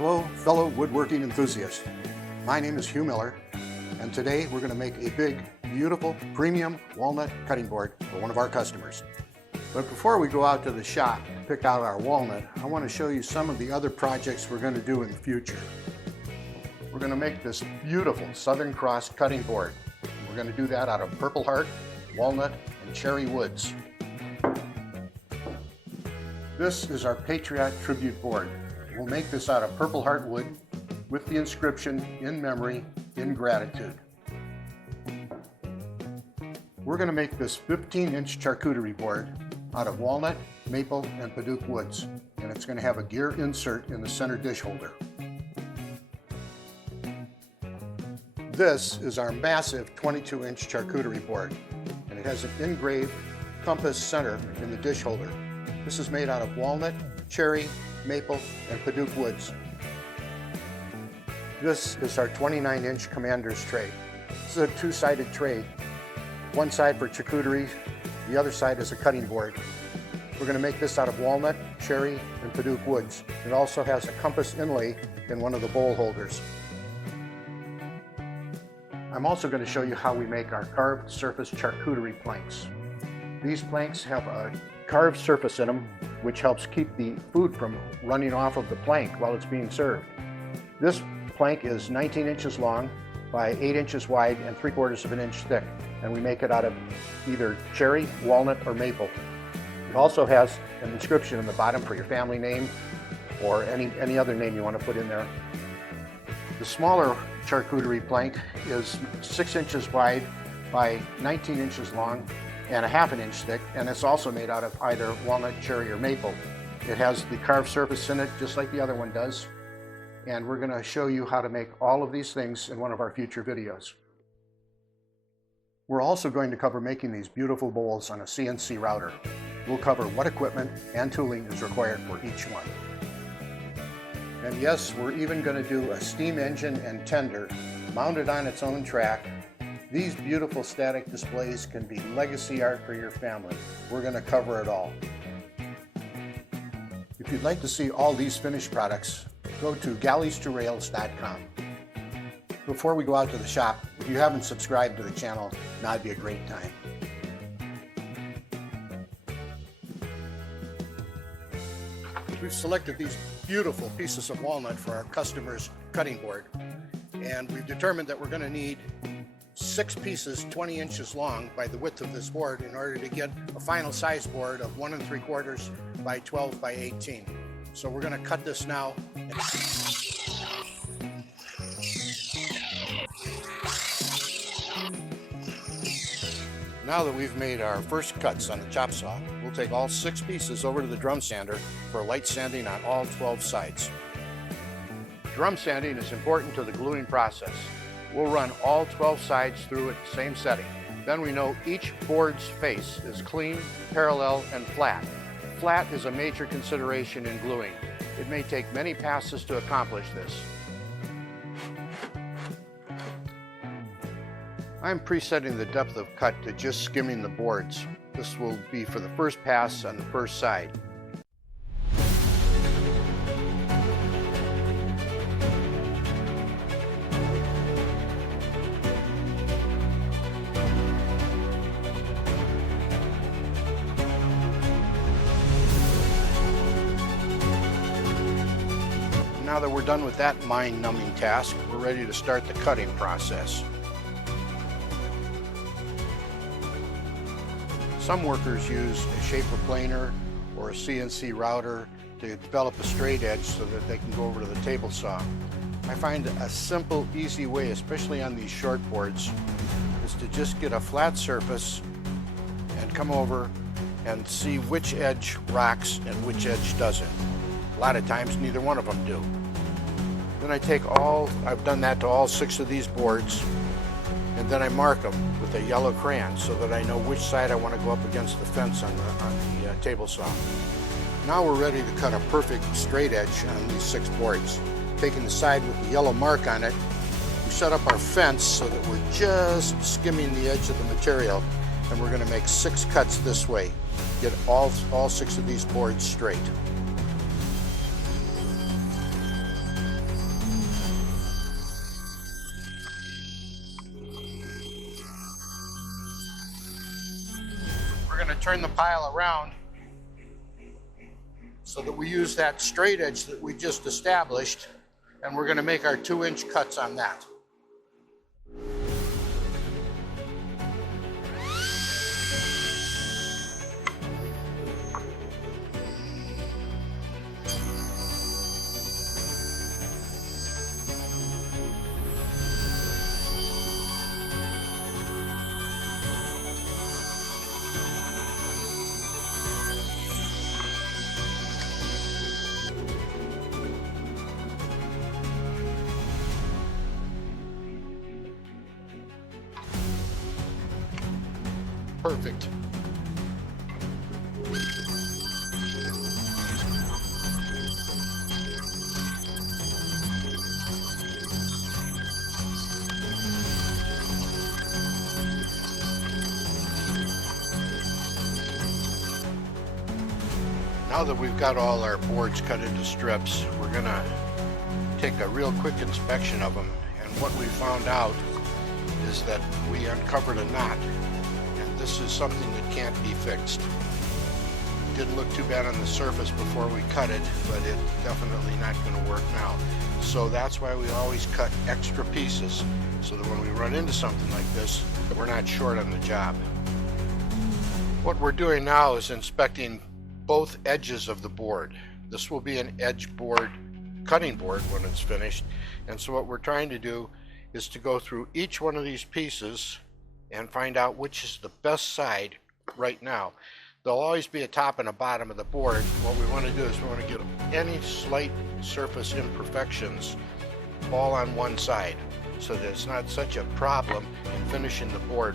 Hello, fellow woodworking enthusiasts. My name is Hugh Miller, and today we're going to make a big, beautiful, premium walnut cutting board for one of our customers. But before we go out to the shop to pick out our walnut, I want to show you some of the other projects we're going to do in the future. We're going to make this beautiful Southern Cross cutting board. We're going to do that out of Purpleheart, walnut, and cherry woods. This is our Patriot Tribute Board. We'll make this out of Purpleheart wood with the inscription, "In memory, in gratitude." We're going to make this 15-inch charcuterie board out of walnut, maple, and padauk woods, and it's going to have a gear insert in the center dish holder. This is our massive 22-inch charcuterie board, and it has an engraved compass center in the dish holder. This is made out of walnut, cherry, maple, and padauk woods. This is our 29-inch commander's tray. This is a two-sided tray. One side for charcuterie, the other side is a cutting board. We're going to make this out of walnut, cherry, and padauk woods. It also has a compass inlay in one of the bowl holders. I'm also going to show you how we make our carved surface charcuterie planks. These planks have a carved surface in them, which helps keep the food from running off of the plank while it's being served. This plank is 19 inches long by 8 inches wide and 3/4 of an inch thick, and we make it out of either cherry, walnut, or maple. It also has an inscription in the bottom for your family name or any other name you want to put in there. The smaller charcuterie plank is 6 inches wide by 19 inches long and 1/2 inch thick, and it's also made out of either walnut, cherry, or maple. It has the carved surface in it just like the other one does, and we're going to show you how to make all of these things in one of our future videos. We're also going to cover making these beautiful bowls on a CNC router. We'll cover what equipment and tooling is required for each one. And yes, we're even going to do a steam engine and tender mounted on its own track. These beautiful static displays can be legacy art for your family. We're going to cover it all. If you'd like to see all these finished products, go to galleys2rails.com. Before we go out to the shop, if you haven't subscribed to the channel, now'd be a great time. We've selected these beautiful pieces of walnut for our customer's cutting board, and we've determined that we're going to need 6 pieces 20 inches long by the width of this board in order to get a final size board of 1 3/4 by 12 by 18. So we're going to cut this now. Now that we've made our first cuts on the chop saw, we'll take all 6 pieces over to the drum sander for light sanding on all 12 sides. Drum sanding is important to the gluing process. We'll run all 12 sides through at the same setting. Then we know each board's face is clean, parallel, and flat. Flat is a major consideration in gluing. It may take many passes to accomplish this. I'm presetting the depth of cut to just skimming the boards. This will be for the first pass on the first side. Now that we're done with that mind-numbing task, we're ready to start the cutting process. Some workers use a shaper planer or a CNC router to develop a straight edge so that they can go over to the table saw. I find a simple, easy way, especially on these short boards, is to just get a flat surface and come over and see which edge rocks and which edge doesn't. A lot of times neither one of them do. Then I've done that to all 6 of these boards, and then I mark them with a yellow crayon so that I know which side I want to go up against the fence on the table saw. Now we're ready to cut a perfect straight edge on these 6 boards. Taking the side with the yellow mark on it, we set up our fence so that we're just skimming the edge of the material, and we're going to make 6 cuts this way. Get all 6 of these boards straight. turn the pile around so that we use that straight edge that we just established, and we're going to make our 2-inch cuts on that. Perfect. Now that we've got all our boards cut into strips, we're gonna take a real quick inspection of them. And what we found out is that we uncovered a knot. This is something that can't be fixed. It didn't look too bad on the surface before we cut it, but it's definitely not going to work now. So that's why we always cut extra pieces, so that when we run into something like this, we're not short on the job. What we're doing now is inspecting both edges of the board. This will be an edge board, cutting board when it's finished. And so what we're trying to do is to go through each one of these pieces and find out which is the best side right now. There'll always be a top and a bottom of the board. What we want to do is we want to get any slight surface imperfections all on one side, so that it's not such a problem in finishing the board.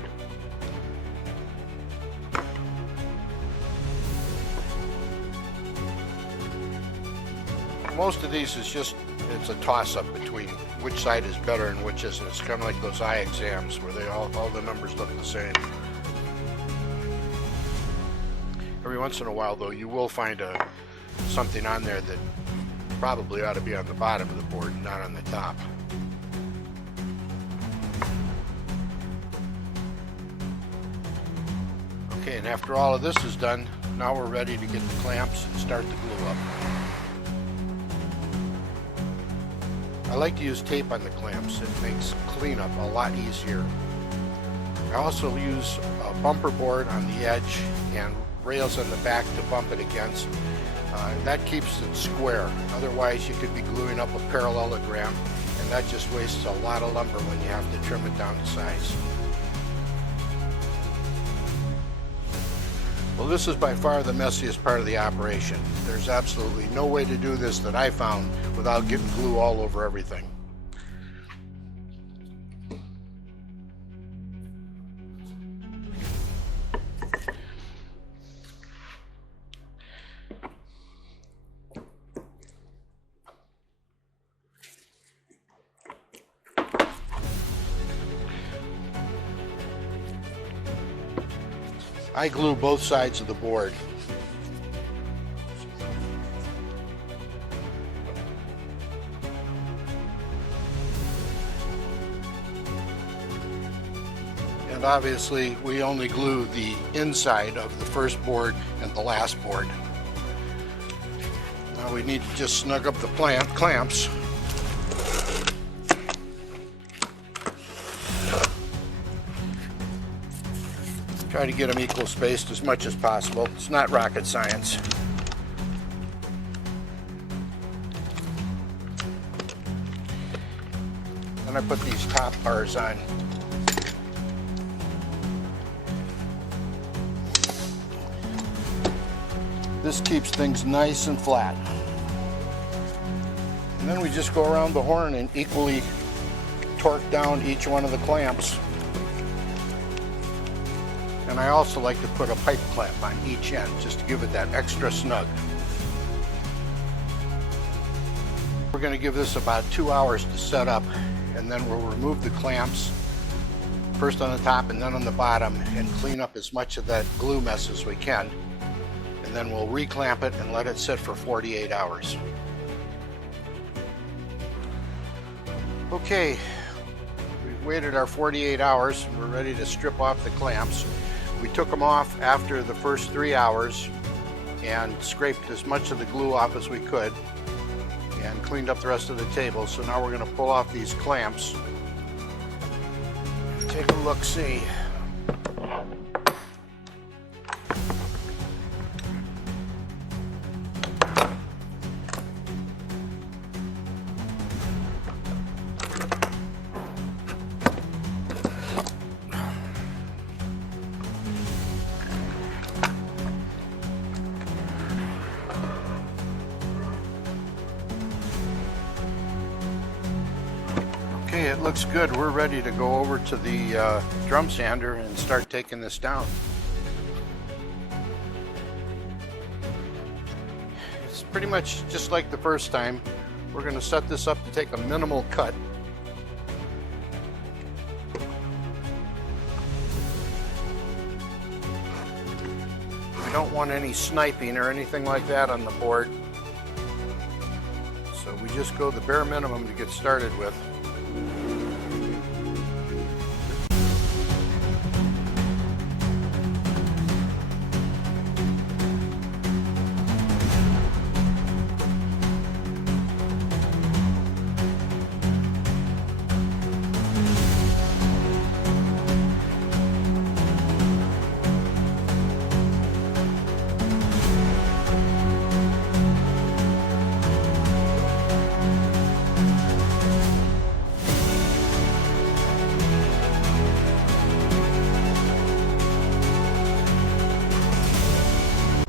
Most of these is just, it's a toss-up between which side is better and which isn't. It's kind of like those eye exams where they all the numbers look the same. Every once in a while, though, you will find something on there that probably ought to be on the bottom of the board, not on the top. Okay, and after all of this is done, now we're ready to get the clamps and start the glue up. I like to use tape on the clamps. It makes cleanup a lot easier. I also use a bumper board on the edge and rails on the back to bump it against. That keeps it square. Otherwise, you could be gluing up a parallelogram, and that just wastes a lot of lumber when you have to trim it down to size. Well, this is by far the messiest part of the operation. There's absolutely no way to do this that I found without getting glue all over everything. I glue both sides of the board. And obviously we only glue the inside of the first board and the last board. Now we need to just snug up the clamps. Try to get them equal spaced as much as possible. It's not rocket science. Then I put these top bars on. This keeps things nice and flat. And then we just go around the horn and equally torque down each one of the clamps. And I also like to put a pipe clamp on each end just to give it that extra snug. We're going to give this about 2 hours to set up, and then we'll remove the clamps, first on the top and then on the bottom, and clean up as much of that glue mess as we can. And then we'll reclamp it and let it sit for 48 hours. Okay, we've waited our 48 hours and we're ready to strip off the clamps. We took them off after the first 3 hours and scraped as much of the glue off as we could and cleaned up the rest of the table. So now we're going to pull off these clamps. Take a look-see. Okay, it looks good. We're ready to go over to the drum sander and start taking this down. It's pretty much just like the first time. We're going to set this up to take a minimal cut. We don't want any sniping or anything like that on the board. So we just go the bare minimum to get started with.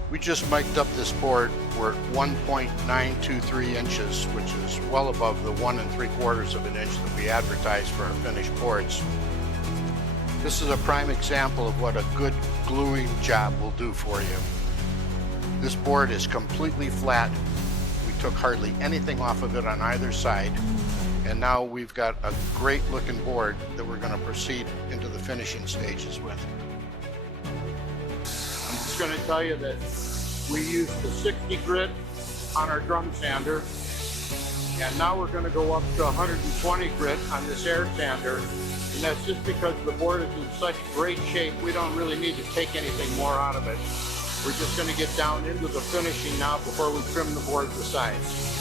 We just mic'd up this board. We're at 1.923 inches, which is well above the 1 3/4 of an inch that we advertise for our finished boards. This is a prime example of what a good gluing job will do for you. This board is completely flat. We took hardly anything off of it on either side, and now we've got a great looking board that we're going to proceed into the finishing stages with. I'm just going to tell you that we used the 60 grit on our drum sander, and now we're going to go up to 120 grit on this air sander, and that's just because the board is in such great shape. We don't really need to take anything more out of it. We're just going to get down into the finishing now before we trim the board to size.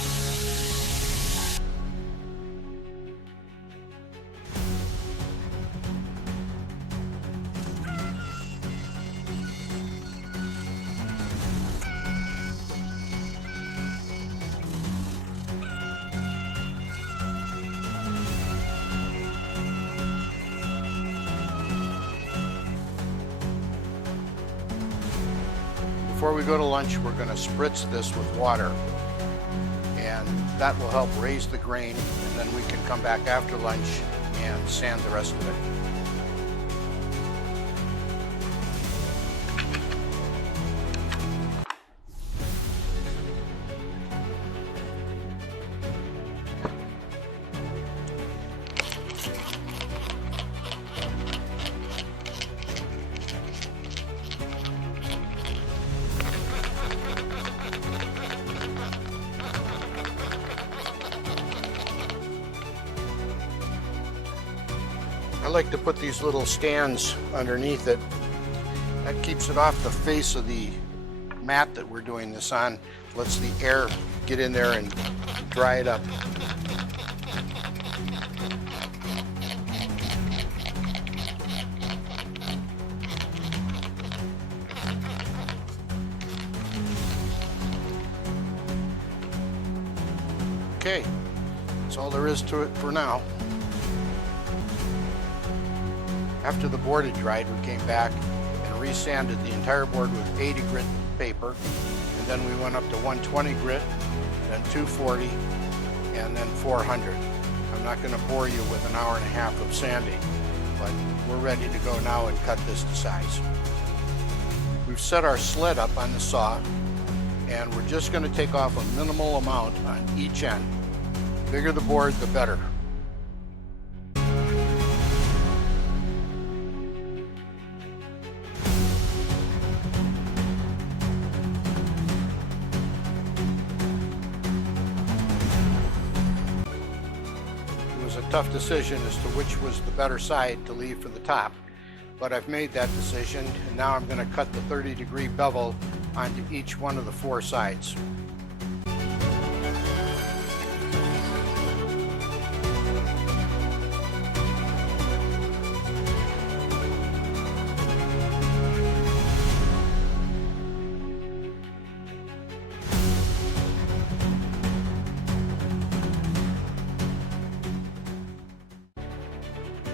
Before we go to lunch, we're going to spritz this with water, and that will help raise the grain, and then we can come back after lunch and sand the rest of it. I like to put these little stands underneath it. That keeps it off the face of the mat that we're doing this on. Lets the air get in there and dry it up. Okay, that's all there is to it for now. After the board had dried, we came back and resanded the entire board with 80 grit paper, and then we went up to 120 grit, then 240, and then 400. I'm not going to bore you with an hour and a half of sanding, but we're ready to go now and cut this to size. We've set our sled up on the saw, and we're just going to take off a minimal amount on each end. The bigger the board, the better. Tough decision as to which was the better side to leave for the top, but I've made that decision, and now I'm going to cut the 30-degree bevel onto each one of the 4 sides.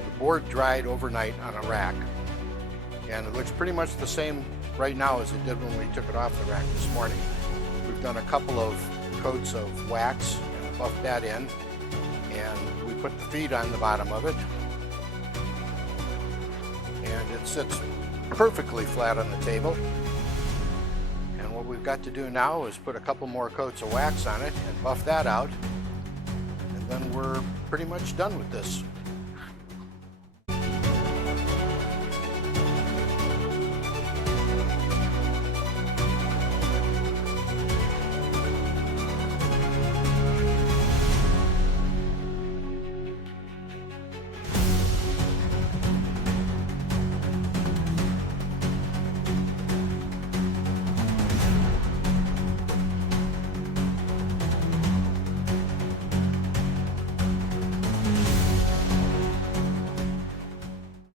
The board dried overnight on a rack, and it looks pretty much the same right now as it did when we took it off the rack this morning. We've done a couple of coats of wax and buffed that in, and we put the feet on the bottom of it, and it sits perfectly flat on the table. And what we've got to do now is put a couple more coats of wax on it and buff that out, and then we're pretty much done with this.